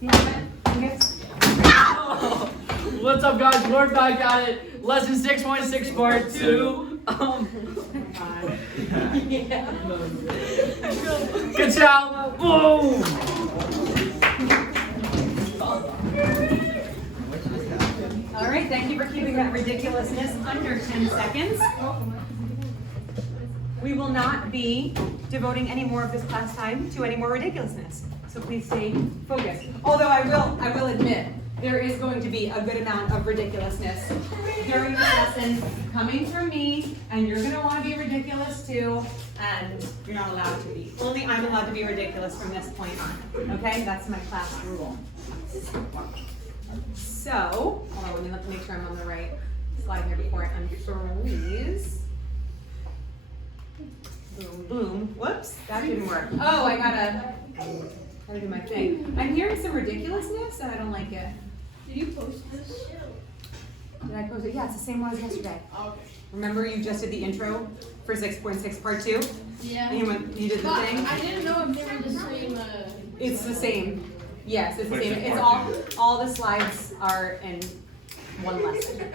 What's up, guys? We're back at it. Lesson 6.6 part 2. Good job. Boom. All right, thank you for keeping that ridiculousness under 10 seconds. We will not be devoting any more of this class time to any more ridiculousness. So please stay focused. Although I will admit, there is going to be a good amount of ridiculousness during this lesson coming from me, and you're going to want to be ridiculous too, and you're not allowed to be. Only I'm allowed to be ridiculous from this point on. Okay? That's my class rule. So, hold on, let me make sure I'm on the right slide here before I unfreeze. Boom, boom. Whoops, that didn't work. Oh, I gotta do my thing. I'm hearing some ridiculousness and I don't like it. Did you post this? Did I post it? Yeah, it's the same one as yesterday. Okay. Remember you just did the intro for 6.6 part 2? Yeah. You did the But thing? I didn't know if they were the same. It's the same. Yes, it's the same. It's all the slides are in one lesson.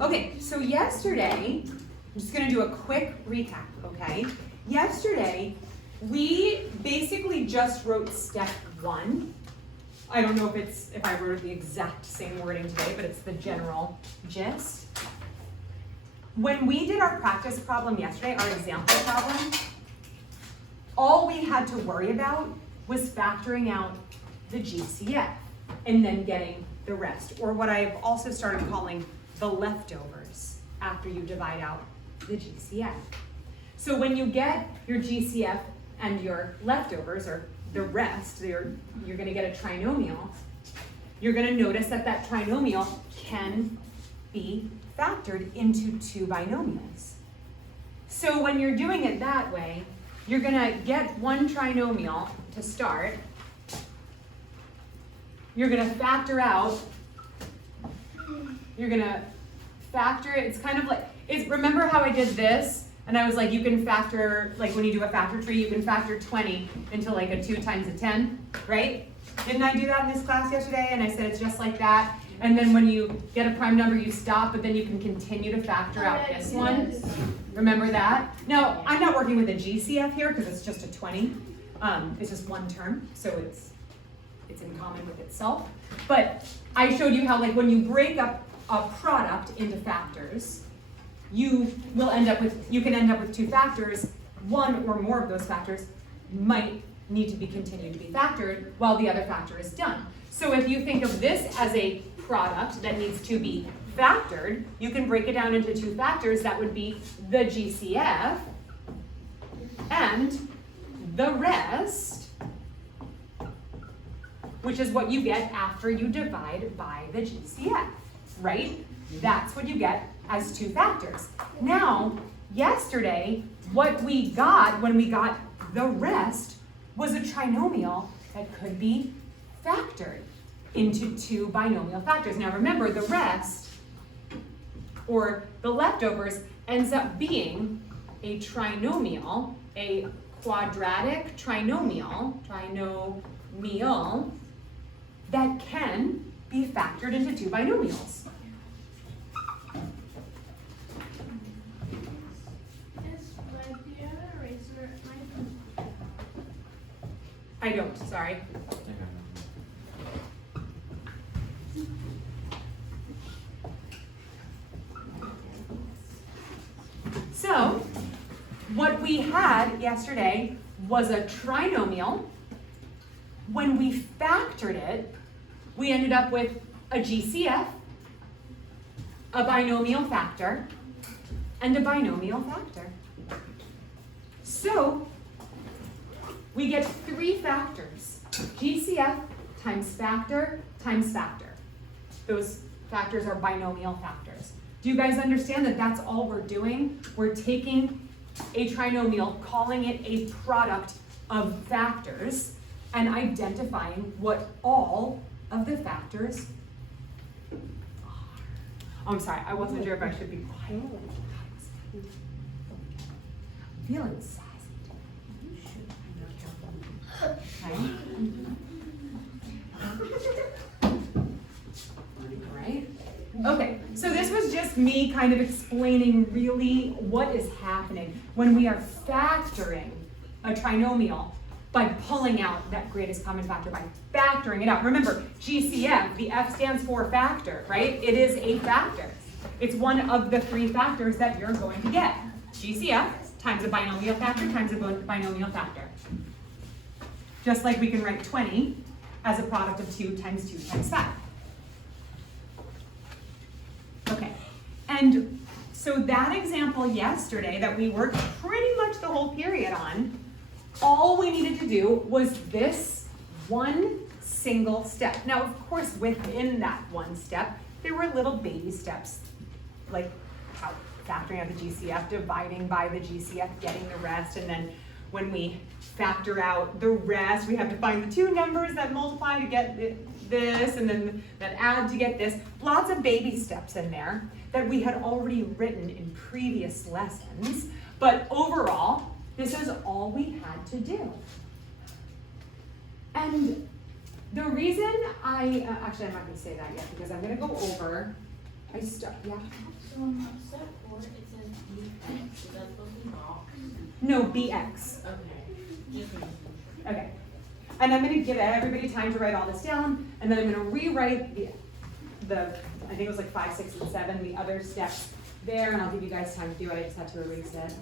Okay, so yesterday, I'm just gonna do a quick recap, okay? Yesterday, we basically just wrote step 1. I don't know if I wrote the exact same wording today, but it's the general gist. When we did our practice problem yesterday, our example problem, all we had to worry about was factoring out the GCF and then getting the rest, or what I've also started calling the leftovers after you divide out the GCF. So when you get your GCF and your leftovers, or the rest, you're gonna get a trinomial, you're gonna notice that that trinomial can be factored into 2 binomials. So when you're doing it that way, you're gonna get one trinomial to start. You're gonna factor out, it's kind of like, remember how I did this? And I was like, you can factor, like when you do a factor tree, you can factor 20 into like a 2 times a 10, right? Didn't I do that in this class yesterday? And I said it's just like that. And then when you get a prime number, you stop, but then you can continue to factor out this one. Remember that? Now, I'm not working with a GCF here because it's just a 20. It's just one term, so it's in common with itself. But I showed you how, like, when you break up a product into factors, you can end up with 2 factors. One or more of those factors might need to be continued to be factored while the other factor is done. So if you think of this as a product that needs to be factored, you can break it down into 2 factors. That would be the GCF and the rest, which is what you get after you divide by the GCF, right? That's what you get as 2 factors. Now, yesterday, what we got when we got the rest was a trinomial that could be factored into 2 binomial factors. Now remember, the rest, or the leftovers, ends up being a trinomial, a quadratic trinomial that can be factored into 2 binomials. I don't, sorry. So, what we had yesterday was a trinomial. When we factored it, we ended up with a GCF, a binomial factor, and a binomial factor. So, we get 3 factors, GCF times factor times factor. Those factors are binomial factors. Do you guys understand that that's all we're doing? We're taking a trinomial, calling it a product of factors, and identifying what all of the factors are. Oh, I'm sorry, I wasn't sure if I should be quiet. I'm feeling sassy. Okay. me kind of explaining really what is happening when we are factoring a trinomial by pulling out that greatest common factor, by factoring it out. Remember, GCF, the F stands for factor, right? It is a factor. It's one of the three factors that you're going to get. GCF times a binomial factor times a binomial factor. Just like we can write 20 as a product of 2 times 2 times 5. Okay, and so that example yesterday that we worked pretty much the whole period on, all we needed to do was this one single step. Now, of course, within that one step, there were little baby steps, like how factoring out the GCF, dividing by the GCF, getting the rest, and then when we factor out the rest, we have to find the two numbers that multiply to get this, and then that add to get this. Lots of baby steps in there that we had already written in previous lessons, but overall, this is all we had to do. And the reason actually I'm not going to say that yet because I'm going to go over, yeah? So on step 4, it says bx. Is that supposed to be box? No, bx. Okay. Okay. And I'm going to give everybody time to write all this down, and then I'm going to rewrite the I think it was like 5, 6, and 7, the other steps there, and I'll give you guys time to do it. I just had to erase it.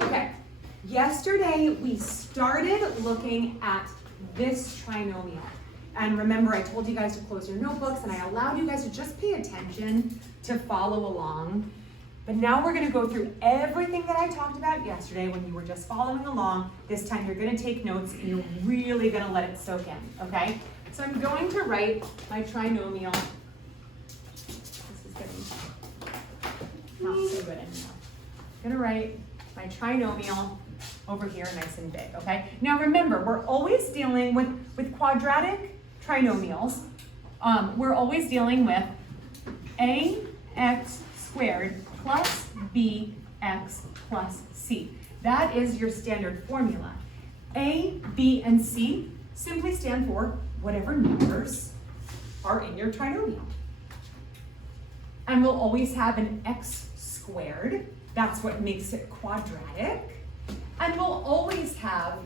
Okay. Yesterday, we started looking at this trinomial. And remember, I told you guys to close your notebooks, and I allowed you guys to just pay attention to follow along. But now we're going to go through everything that I talked about yesterday when you were just following along. This time you're going to take notes, and you're really going to let it soak in, okay? So I'm going to write my trinomial. This is getting not so good anymore. I'm going to write my trinomial over here nice and big, okay? Now remember, we're always dealing with quadratic trinomials. We're always dealing with ax squared plus bx plus c. That is your standard formula. A, b, and c simply stand for whatever numbers are in your trinomial. And we'll always have an x squared. That's what makes it quadratic. And we'll always have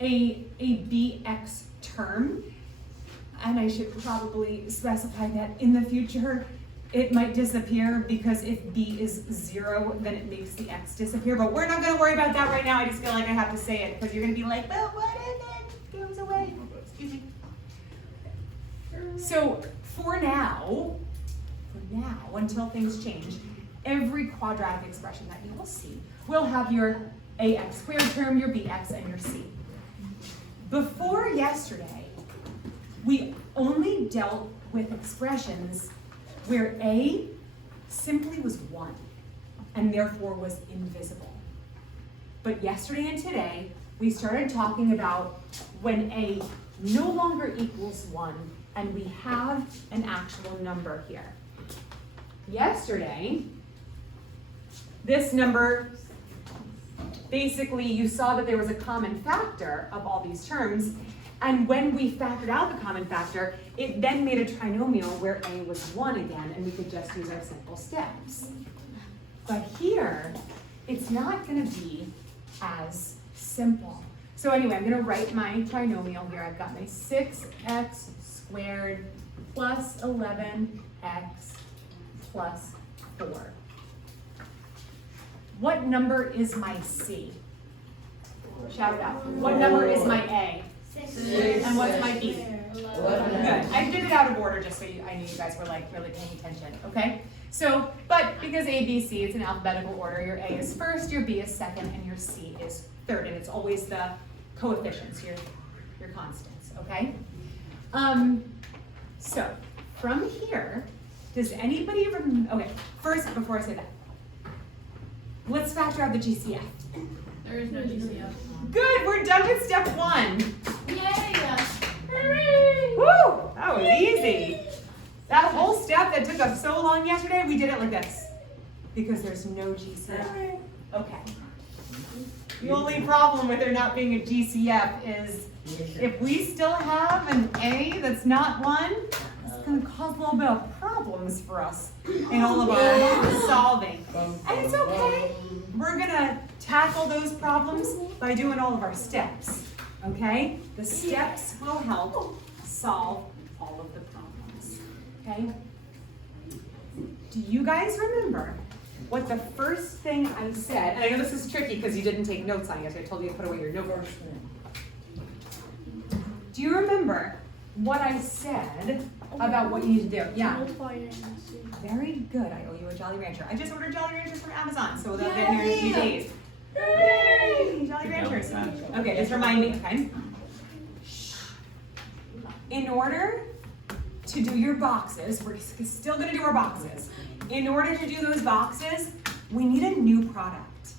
a bx term. And I should probably specify that in the future it might disappear because if b is 0, then it makes the x disappear. But we're not going to worry about that right now. I just feel like I have to say it because you're going to be like, but what if it goes away? Excuse me. So for now, until things change, every quadratic expression that you will see will have your ax squared term, your bx, and your c. Before yesterday, we only dealt with expressions where a simply was 1 and therefore was invisible. But yesterday and today, we started talking about when a no longer equals 1 and we have an actual number here. Yesterday, this number, basically you saw that there was a common factor of all these terms, and when we factored out the common factor, it then made a trinomial where a was 1 again, and we could just use our simple steps. But here, it's not going to be as simple. So anyway, I'm going to write my trinomial here. I've got my 6x squared plus 11x plus 4. What number is my c? Shout it out. What number is my a? 6. And what's my b? 11. Good. I did it out of order just so I knew you guys were like really paying attention, okay? So, but because A, B, C, it's in alphabetical order, your A is first, your B is second, and your C is third, and it's always the coefficients, your constants, okay? So, from here, does anybody remember, okay, first, before I say that, let's factor out the GCF. There is no GCF. Good, we're done with step 1. Yay! Woo, that was easy. That whole step that took us so long yesterday, we did it like this. Because there's no GCF. Okay. The only problem with there not being a GCF is if we still have an A that's not 1, it's gonna cause a little bit of problems for us in all of our solving. And it's okay. We're gonna tackle those problems by doing all of our steps, okay? The steps will help solve all of the problems, okay? Do you guys remember what the first thing I said, and I know this is tricky because you didn't take notes on it, so I told you to put away your notebook. Do you remember what I said about what you need to do? Yeah. Very good. I owe you a Jolly Rancher. I just ordered Jolly Ranchers from Amazon, so they'll get here in a few days. Yay! Jolly Ranchers. Okay, just remind me, okay? In order to do your boxes, we're still gonna do our boxes. In order to do those boxes, we need a new product.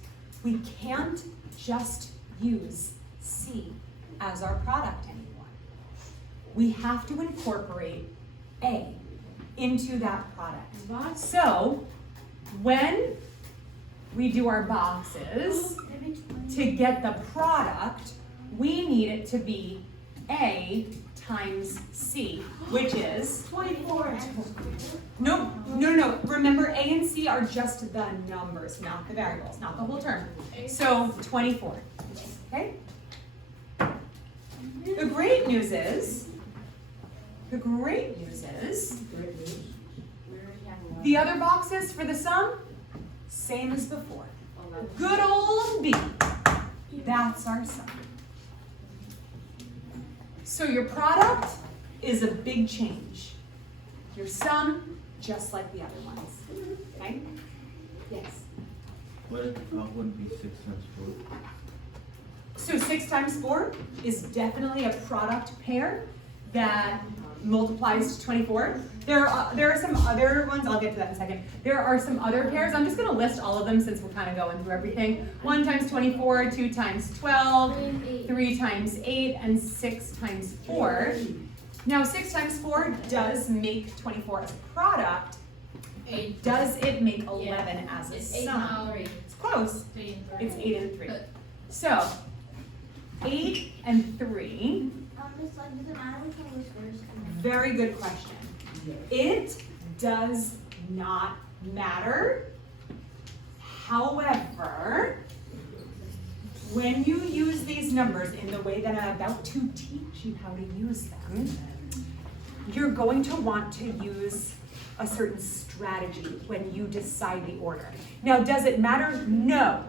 We can't just use C as our product anymore. We have to incorporate A into that product. So when we do our boxes, to get the product, we need it to be A times C, which is 24. no. Remember, A and C are just the numbers, not the variables, not the whole term. So 24. Okay? The great news is the other boxes for the sum, same as before. Good old B. That's our sum. So your product is a big change. Your sum, just like the other ones. Okay? Yes? What would be 6 times 4? So 6 times 4 is definitely a product pair that multiplies to 24. There are some other ones, I'll get to that in a second. There are some other pairs. I'm just gonna list all of them since we're kind of going through everything. 1 times 24, 2 times 12, 3 times 8, and 6 times 4. Now 6 times 4 does make 24 as a product. Does it make 11 as a sum? It's close. It's 8 and 3. So 8 and 3. Does it matter which one was first? Very good question. It does not matter. However, when you use these numbers in the way that I'm about to teach you how to use them, you're going to want to use a certain strategy when you decide the order. Now, does it matter? No,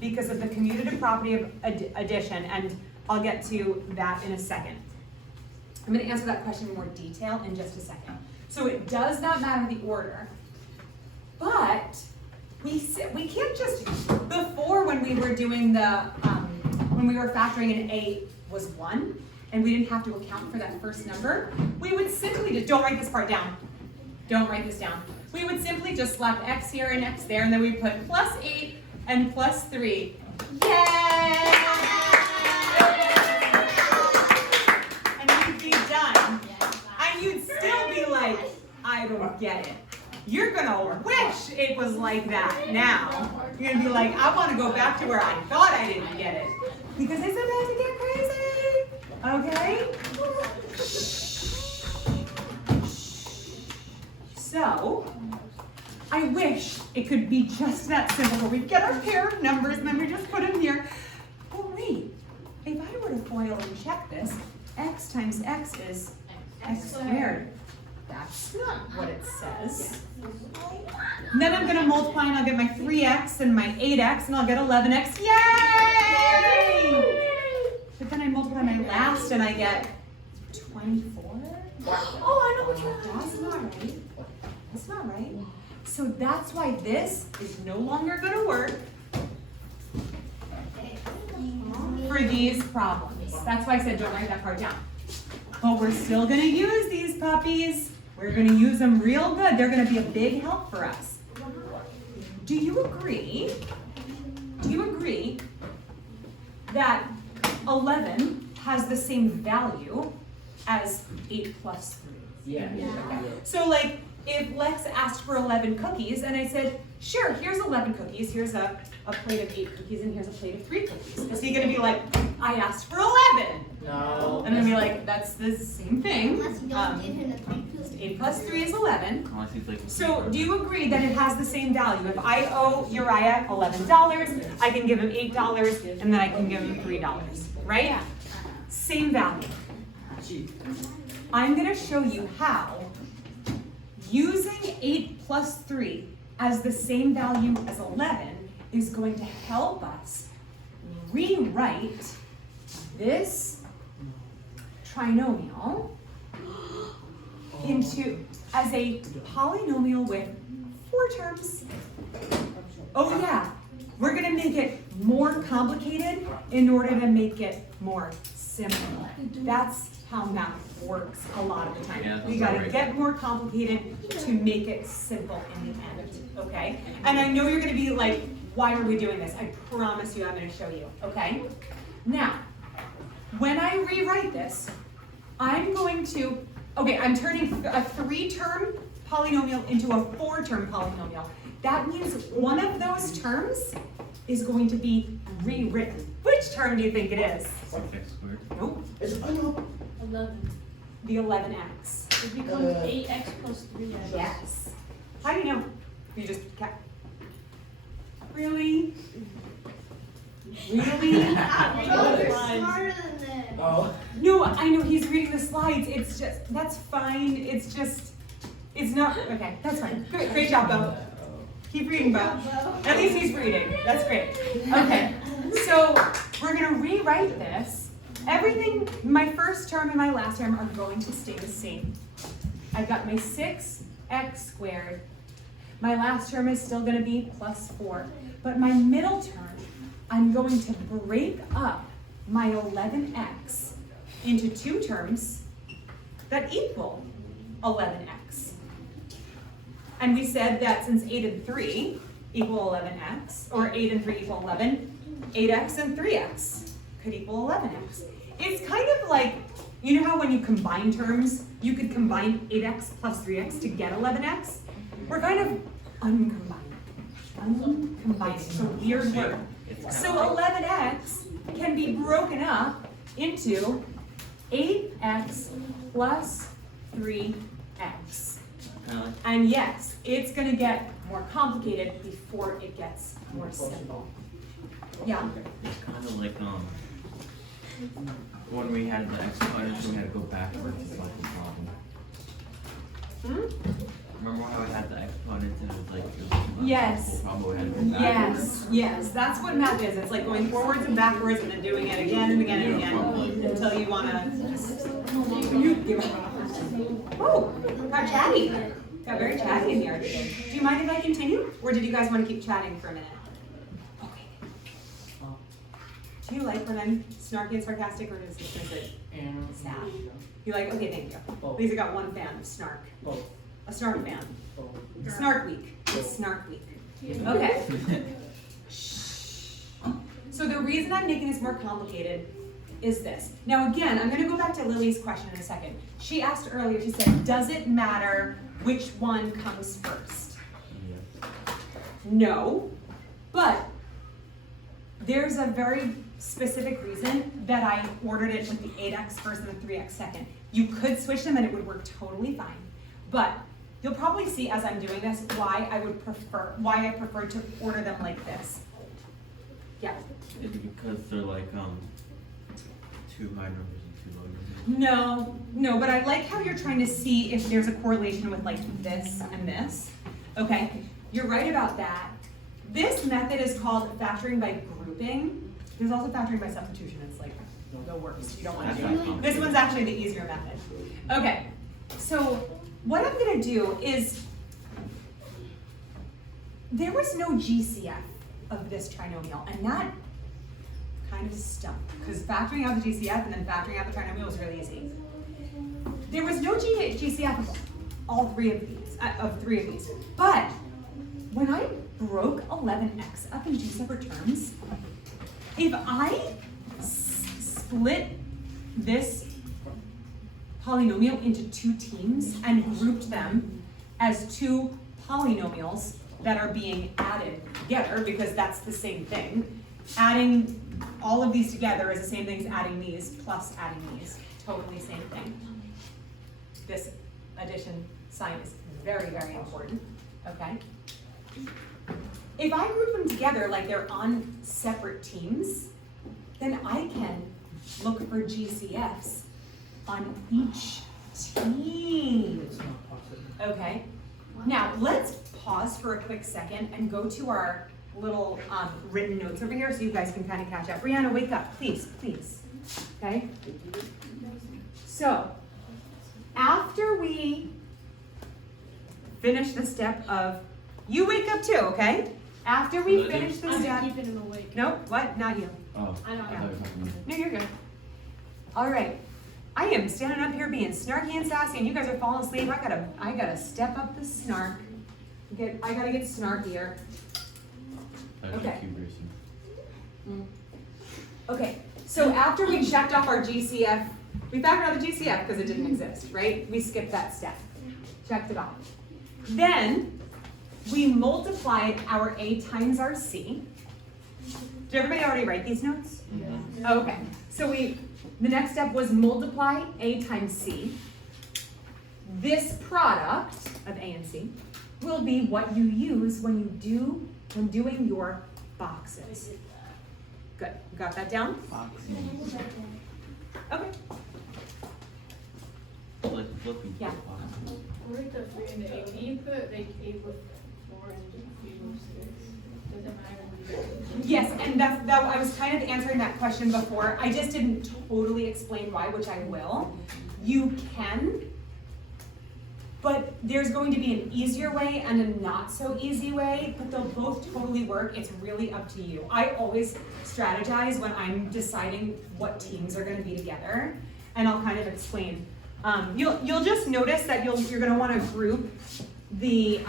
because of the commutative property of addition, and I'll get to that in a second. I'm going to answer that question in more detail in just a second. So it does not matter the order, but we can't just, before when we were doing the, when we were factoring an A was 1, and we didn't have to account for that first number, we would simply just, don't write this part down. Don't write this down. We would simply just slap X here and X there, and then we put plus 8 and plus 3. Yay! You'd still be like, I don't get it. You're gonna wish it was like that now. You're gonna be like, I wanna go back to where I thought I didn't get it. Because it's about to get crazy, okay? So, I wish it could be just that simple where we get our pair of numbers and then we just put them here. But wait, if I were to FOIL and check this, x times x is x squared. That's not what it says. And then I'm going to multiply and I'll get my 3x and my 8x and I'll get 11x. Yay! But then I multiply my last and I get 24. Oh, I know which one. That's not right. That's not right. So that's why this is no longer going to work for these problems. That's why I said don't write that part down. But we're still going to use these puppies. We're going to use them real good. They're going to be a big help for us. Do you agree? Do you agree that 11 has the same value as 8 plus 3? Yeah. Okay. So like if Lex asked for 11 cookies and I said, sure, here's 11 cookies, here's a plate of 8 cookies, and here's a plate of 3 cookies. Is he going to be like, I asked for 11? No. And then be like, that's the same thing. Unless you don't give him the 3 plus 8 plus 3 is 11. Unless he's like. So do you agree that it has the same value? If I owe Uriah $11, I can give him $8, and then I can give him $3, right? Same value. I'm going to show you how using 8 plus 3 as the same value as 11 is going to help us rewrite this trinomial into as a polynomial with 4 terms. Oh yeah, we're gonna make it more complicated in order to make it more simple. That's how math works a lot of the time. Yeah, We gotta right. get more complicated to make it simple in the end, okay? And I know you're gonna be like, why are we doing this? I promise you I'm gonna show you, okay? Now, when I rewrite this, I'm going to, okay, I'm turning a 3-term polynomial into a 4-term polynomial. That means one of those terms is going to be rewritten. Which term do you think it is? X squared. Nope, 11. the 11x. It becomes 8x plus 3x. Yes. How do you know? You just kept. Really? Really? Bro, you're smarter than this. Oh. No, I know he's reading the slides. It's just, that's fine. It's just, it's not, okay, that's fine. Great job, Bo. Keep reading, Bo. At least he's reading. That's great. Okay, so we're gonna rewrite this. Everything, my first term and my last term are going to stay the same. I've got my 6x squared. My last term is still gonna be plus 4. But my middle term, I'm going to break up my 11x into 2 terms that equal 11x. And we said that since 8 and 3 equal 11x, or 8 and 3 equal 11, 8x and 3x could equal 11x. It's kind of like, you know how when you combine terms, you could combine 8x plus 3x to get 11x? We're kind of uncombining. It's a weird word. So 11x can be broken up into 8x plus 3x. And yes, it's going to get more complicated before it gets more simple. Yeah? It's kind of like when we had the exponents, we had to go backwards to solve the problem. Remember how I had the exponents and it was like it was Yes. problem, we had to go backwards. Yes, that's what math is. It's like going forwards and backwards and then doing it again and again and again until you want to just give up. Oh, got chatty. Got very chatty in here. Do you mind if I continue? Or did you guys want to keep chatting for a minute? Okay. Do you like when I'm snarky and sarcastic, or is it sad? You like, okay, thank you. At least I got one fan of snark. A snark fan. Snark week. It's snark week. Okay. So the reason I'm making this more complicated is this. Now again, I'm gonna go back to Lily's question in a second. She asked earlier, she said, does it matter which one comes first? Yes. No, but there's a very specific reason that I ordered it with the 8x first and the 3x second. You could switch them and it would work totally fine. But you'll probably see as I'm doing this why I prefer to order them like this. Yeah. Is it because they're like 2 high numbers and 2 low numbers? No, but I like how you're trying to see if there's a correlation with like this and this. Okay, you're right about that. This method is called factoring by grouping. There's also factoring by substitution. It's like the worst. You don't want to do it. This one's actually the easier method. Okay, so what I'm gonna do is, there was no GCF of this trinomial, and that kind of stunk, because factoring out the GCF and then factoring out the trinomial was really easy. There was no GCF of all 3 of these, but when I broke 11x up into 2 separate terms, if I split this polynomial into 2 teams and grouped them as 2 polynomials that are being added together, because that's the same thing, adding all of these together is the same thing as adding these plus adding these. Totally same thing. This addition sign is very, very important, okay? If I group them together like they're on separate teams, then I can look for GCFs on each team, okay? Now, let's pause for a quick second and go to our little written notes over here so you guys can kind of catch up. Brianna, wake up, please, please, okay? So, after we finish the step of, you wake up too, okay? After we finish the step. I'm keeping him awake. Nope, what? Not you. Oh, I know. I thought you were talking to me. No, you're good. All right. I am standing up here being snarky and sassy, and you guys are falling asleep. I gotta step up the snark. I gotta get snarkier. I should Okay. keep racing. Okay, so after we checked off our GCF, we factored out the GCF because it didn't exist, right? We skipped that step, checked it off. Then we multiplied our A times our C. Did everybody already write these notes? Mhm. Okay, so the next step was multiply A times C. This product of A and C will be what you use when doing your boxes. Good, you got that down? Boxing. Okay. Like flipping. Yeah. Where's the 3 and the 8? Can you put like 8 with 4 and 3 with 6? Doesn't matter what you do. Yes, and that I was kind of answering that question before. I just didn't totally explain why, which I will. You can, but there's going to be an easier way and a not so easy way, but they'll both totally work. It's really up to you. I always strategize when I'm deciding what teams are going to be together, and I'll kind of explain. You'll just notice that you're going to want to group the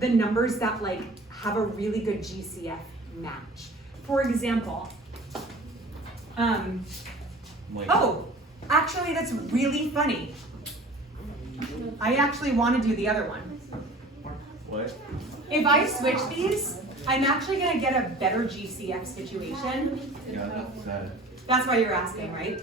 numbers that like have a really good GCF match. For example, oh, actually that's really funny. I actually want to do the other one. What? If I switch these, I'm actually going to get a better GCF situation. Yeah, that's sad. That's why you're asking, right?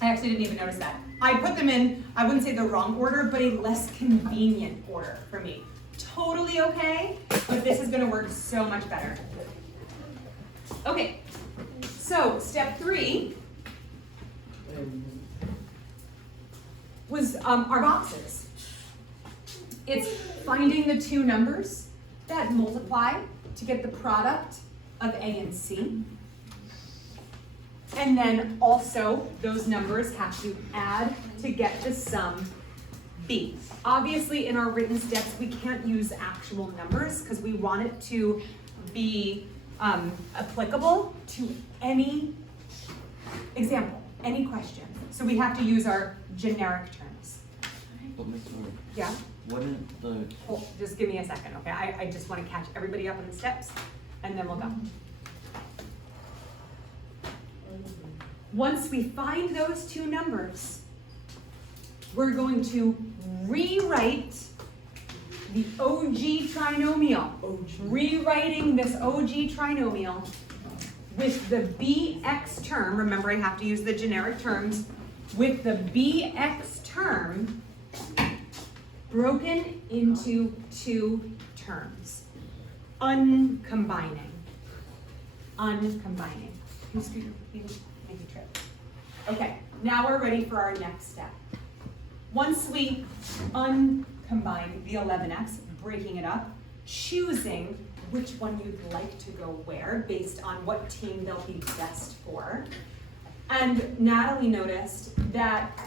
I actually didn't even notice that. I put them in, I wouldn't say the wrong order, but a less convenient order for me. Totally okay, but this is going to work so much better. Okay, so step 3 was our boxes. It's finding the two numbers that multiply to get the product of A and C. And then also, those numbers have to add to get the sum B. Obviously, in our written steps, we can't use actual numbers because we want it to be applicable to any example, any question. So we have to use our generic terms. But Miss Moore, Yeah? wouldn't the Hold, just give me a second, okay? I just want to catch everybody up on the steps, and then we'll go. Once we find those two numbers, we're going to rewrite the OG trinomial. Rewriting this OG trinomial with the BX term, remember I have to use the generic terms, with the BX term broken into two terms. Uncombining. Uncombining. Make a trip. Okay, now we're ready for our next step. Once we uncombine the 11x, breaking it up, choosing which one you'd like to go where based on what team they'll be best for. And Natalie noticed that,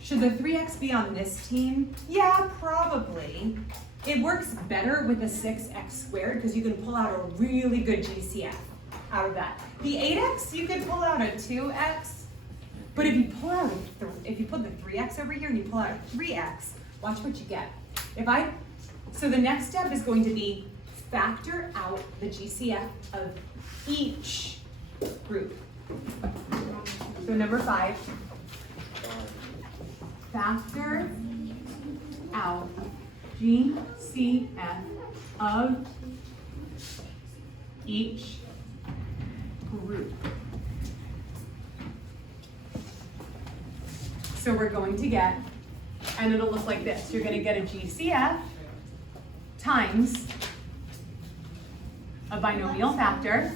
should the 3x be on this team? Yeah, probably. It works better with a 6x squared because you can pull out a really good GCF out of that. The 8x, you could pull out a 2x, but if you pull out if you put the 3x over here and you pull out a 3x, watch what you get. So the next step is going to be factor out the GCF of each group. So number 5, factor out GCF of each group. So we're going to get, and it'll look like this. You're going to get a GCF times a binomial factor,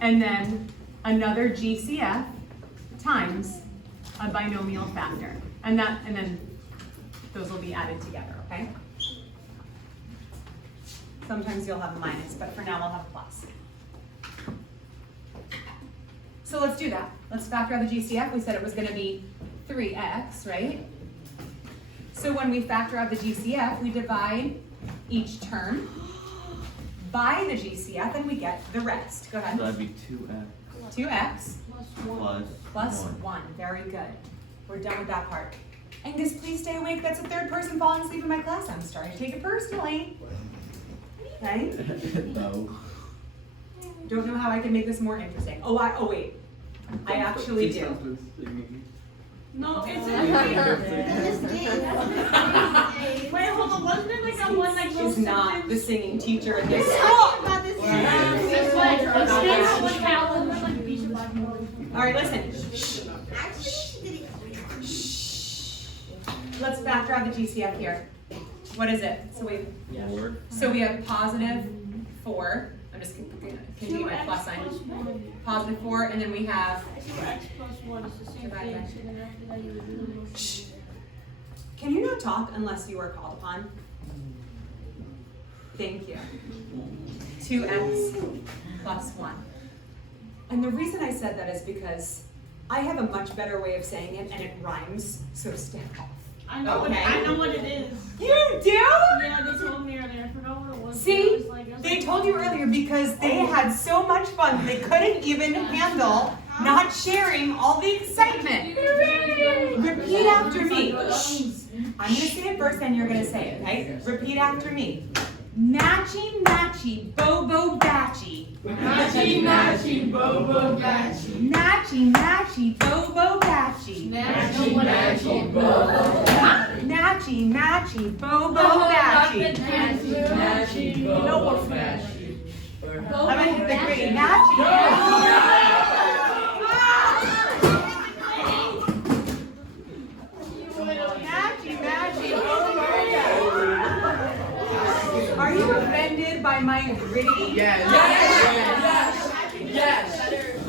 and then another GCF times a binomial factor. And then those will be added together, okay? Sometimes you'll have a minus, but for now we'll have a plus. So let's do that. Let's factor out the GCF. We said it was going to be 3x, right? So when we factor out the GCF, we divide each term by the GCF and we get the rest. Go ahead. So that'd be 2x 2x plus 1. Very good. We're done with that part. Angus, please stay awake. That's a third person falling asleep in my class. I'm starting to take it personally. Okay? No. Don't know how I can make this more interesting. Oh wait. I actually do. No, it's in Wait, hold on. Wasn't it like a one like She's not the singing teacher in this school. It's like a staple calendar, like a piece of blackboard. All right, listen. Let's factor out the GCF here. What is it? So we have positive 4. I'm just continuing my plus sign. Positive 4, and then we have 2x plus 1 is the same thing. So then after that you would do the most. Can you not talk unless you are called upon? Thank you. 2x plus 1. And the reason I said that is because I have a much better way of saying it and it rhymes, so step off. I know what it is. You do? Yeah, they told me earlier. I forgot what it was. See? It was like, They told you earlier because they had so much fun they couldn't even handle not sharing all the excitement. Repeat after me. I'm going to say it first and you're going to say it, okay? Repeat after me. Matchy-matchy, bo-bo-batchy. Matchy-matchy, bo-bo-batchy. Matchy-matchy, bo-bo-batchy. Matchy-matchy, bo-bo-batchy. Matchy-matchy, bo-bo-batchy. Matchy-matchy, bo-bo-batchy. I'm going to hit the green. Matchy. Are you offended by my gritty? Yes.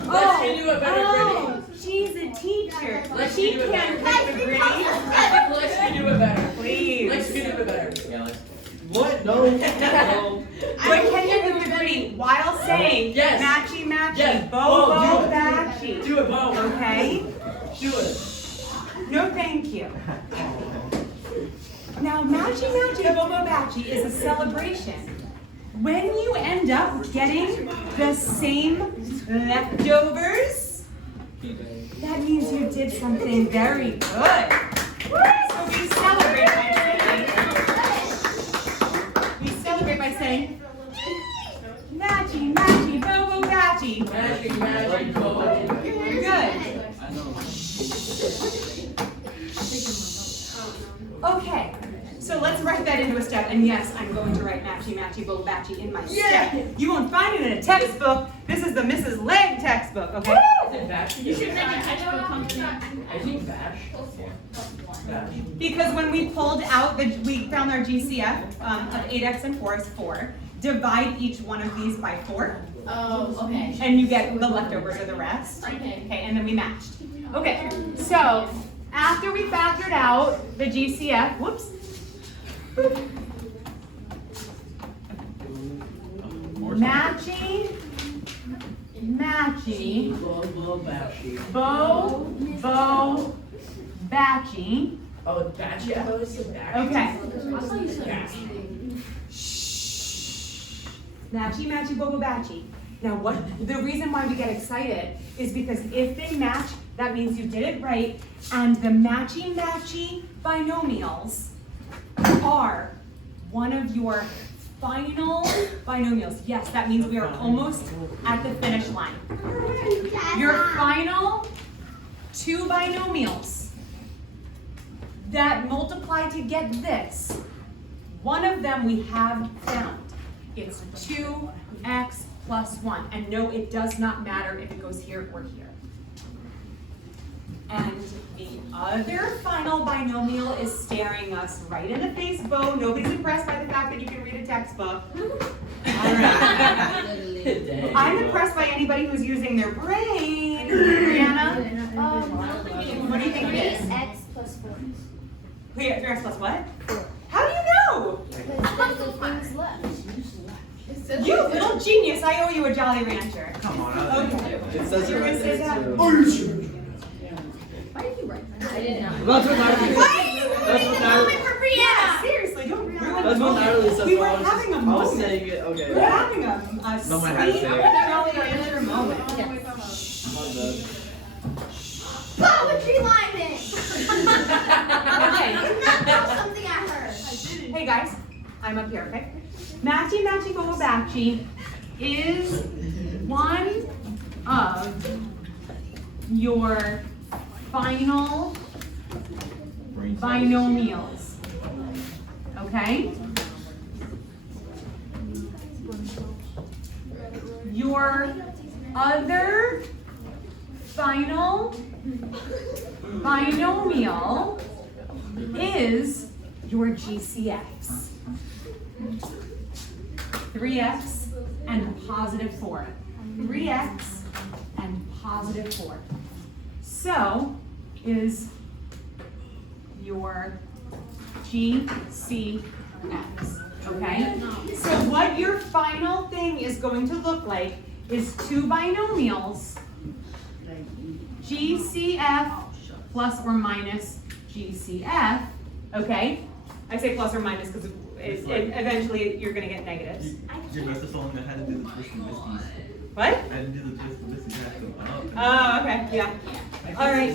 Let's give you a better gritty. She's a teacher. Let's She do it can't better. pick the gritty. Let's do it better. Please. Let's do it better. Yeah, what? No. But can you do the gritty while saying Yes. matchy-matchy, Yes. bo-bo-batchy? Do it, Bo. Okay? Do it. No, thank you. Now, matchy-matchy, bo-bo-batchy is a celebration. When you end up getting the same leftovers, that means you did something very good. So we celebrate by saying, matchy-matchy, bo-bo-batchy. Matchy-matchy, bo-bo-batchy. Good. I know. Okay, so let's write that into a step. And yes, I'm going to write matchy-matchy, bo-batchy in my step. You won't find it in a textbook. This is the Mrs. Legg textbook, okay? Is it Bash? You should make it extra company. I think Bash. Bash. Because when we pulled out, we found our GCF of 8x and 4 is 4. Divide each one of these by 4. Oh, okay. And you get the leftovers or the rest. Okay. Okay, and then we matched. Okay, so after we factored out the GCF, whoops. Matchy, Bo-bo-batchy. bo-bo-batchy. Oh, batchy? I thought it said batchy. Okay. Batchy. Matchy-matchy, bo-bo-batchy. Now the reason why we get excited is because if they match, that means you did it right, and the matchy-matchy binomials are one of your final binomials. Yes, that means we are almost at the finish line. Your final 2 binomials that multiply to get this, one of them we have found. It's 2x plus 1. And no, it does not matter if it goes here or here. And the other final binomial is staring us right in the face, Bo. Nobody's impressed by the fact that you can read a textbook. All right. I'm impressed by anybody who's using their brain. Brianna? What do you think it is? 3x plus 4. 3x plus what? 4. How do you know? Because there's the things left. You little genius, I owe you a Jolly Rancher. Come on. Okay. It says You're gonna say that? Why did you write that? I didn't know. That's what Natalie Why are you That's what Natalie for Brianna? Seriously, don't ruin That's the what moment. Natalie said. We so were I was having a just- I was moment. saying it, okay. We're having a No one had to sweet say it. Jolly Rancher moment. Oh, wait, come on. My bad. Poetry lining! Okay. Throw something at her. Hey guys, I'm up here, okay? Matchy-matchy, bo-bo-batchy is one of your final binomials, okay? Your other final binomial is your GCFs. 3x and positive 4. 3x and positive 4. So is your GCFs, okay? So what your final thing is going to look like is two binomials, GCF plus or minus GCF, okay? I say plus or minus because eventually you're gonna get negatives. Your best is only I had to do the twist and twisties. What? I didn't do the twist and twisties. I had to go up. Oh, okay, yeah. All right.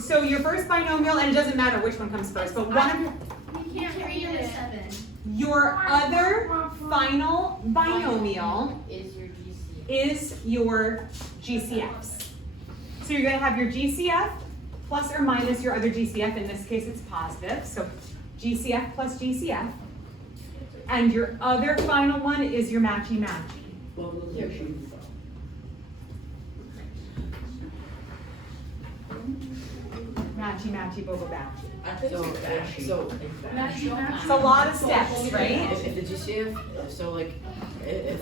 So your first binomial, and it doesn't matter which one comes first, but one of You can't read it. your other final binomial Is your GC. is your GCFs. So you're gonna have your GCF plus or minus your other GCF. In this case, it's positive. So GCF plus GCF. And your other final one is your matchy-matchy. Matchy-matchy, bo-bo-batchy. So It's a lot of steps, right? if the GCF, so like, if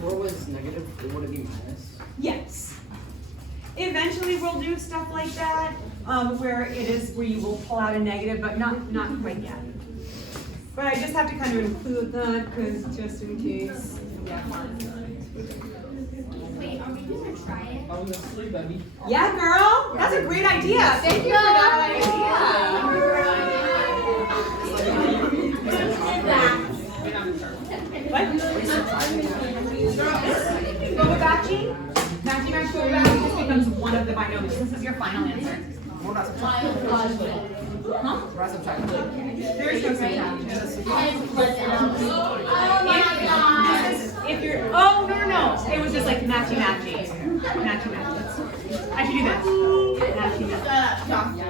4 was negative, would it be minus? Yes. Eventually we'll do stuff like that, where you will pull out a negative, but not quite yet. But I just have to kind of include that, because just in case. Wait, are we gonna try it? I'm gonna sleep, baby. Yeah, girl, that's a great idea. Thank you for that idea. What? Bo-bo-batchy? Matchy-matchy, bo-bo-batchy just becomes one of the binomials. This is your final answer. We're not subtracting. Huh? We're not subtracting. There is no subtraction. If you're, oh, no. It was just like matchy-matchy. Matchy-matchy. I should do this. Matchy-matchy.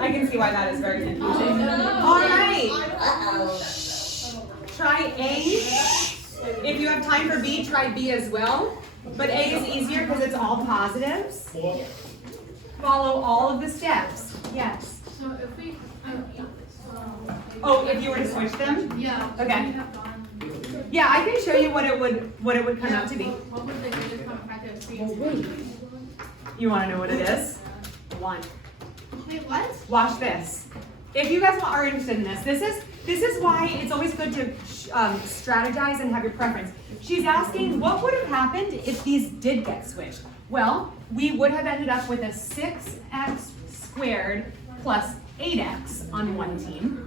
I can see why that is very confusing. All right. Try A. If you have time for B, try B as well. But A is easier because it's all positives. Follow all of the steps. Yes. So if we, Oh, if you were to switch them? yeah. Okay. We have gone. Yeah, I can show you what it would come out to be. What would the greatest common factor of 3 and 6 be? You want to know what it is? 1. Wait, what? Watch this. If you guys are interested in this, this is why it's always good to strategize and have your preference. She's asking what would have happened if these did get switched. Well, we would have ended up with a 6x squared plus 8x on one team.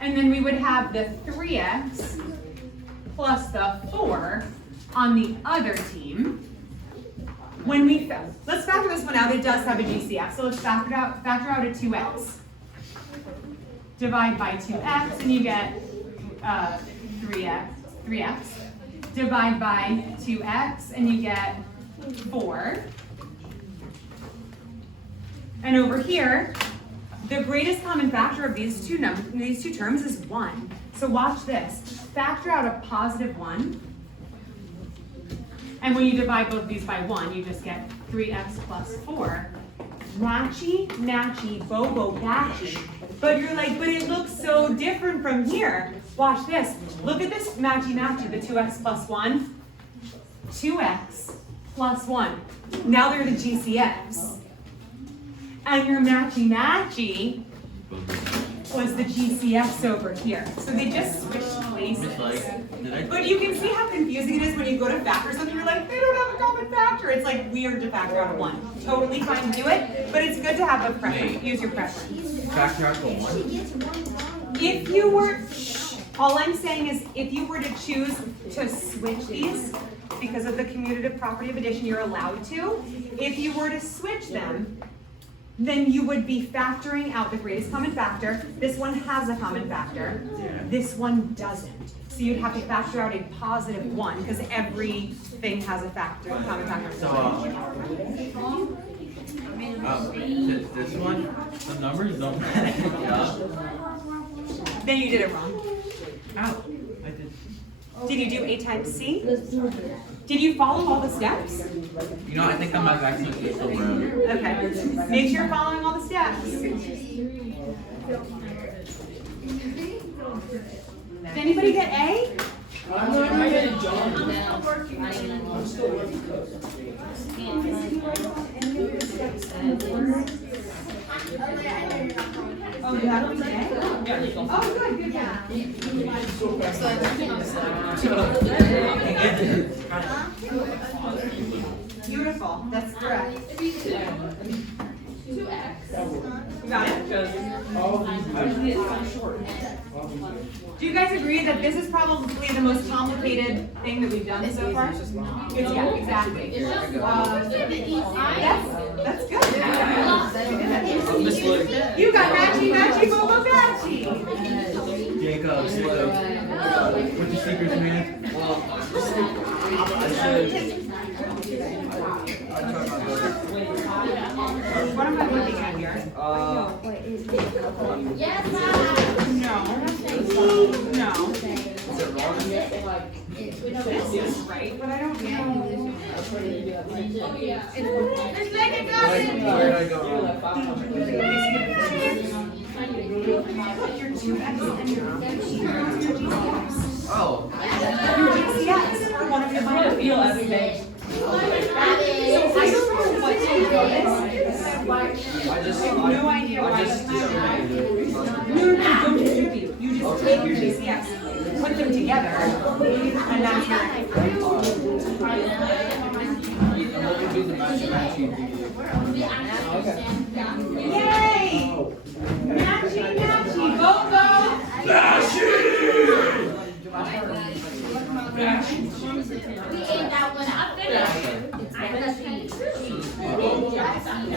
And then we would have the 3x plus the 4 on the other team. When we, let's factor this one out, it does have a GCF, so let's factor out a 2x. Divide by 2x and you get 3x. Divide by 2x and you get 4. And over here, The greatest common factor of these two terms is 1. So watch this. Factor out a positive 1. And when you divide both of these by 1, you just get 3x plus 4. Matchy-matchy, bo-bo-batchy. But you're like, but it looks so different from here. Watch this. Look at this matchy-matchy, the 2x plus 1. 2x plus 1. Now they're the GCFs. And your matchy-matchy was the GCFs over here. So they just switched places. But you can see how confusing it is when you go to factor something, you're like, they don't have a common factor. It's like weird to factor out a 1. Totally fine to do it, but it's good to have a preference. Use your preference. Factor out the 1? If you were, all I'm saying is if you were to choose to switch these, because of the commutative property of addition, you're allowed to. If you were to switch them, then you would be factoring out the greatest common factor. This one has a common factor. This one doesn't. So you'd have to factor out a positive 1 because everything has a common factor. This one, the numbers don't add up. Then you did it wrong. Ow, I did. Did you do A times C? Did you follow all the steps? You know, I think I might have accidentally still around. Okay. Make sure you're following all the steps. Did anybody get A? I'm getting John. I'm still working. Oh, you have to be A? Oh, good, good, good. Beautiful, that's correct. 2x. You got it? Do you guys agree that this is probably the most complicated thing that we've done so far? Yeah, exactly. That's good. You got matchy-matchy, bo-bo-batchy. Jacob, what's your secret, man? What am I looking at here? Yes, No. No. Is it wrong? This is right, but I don't know. Let's make it go. Where did I go wrong? Your 2x and your GCFs. Oh. Your GCFs are one of your minor fields. So I don't know what to do. I just I have no idea why. No, don't distribute. You just take your GCFs, put them together, and that's your. what would be the matchy-matchy? Yay! Matchy-matchy, bo-bo! We ate that one up.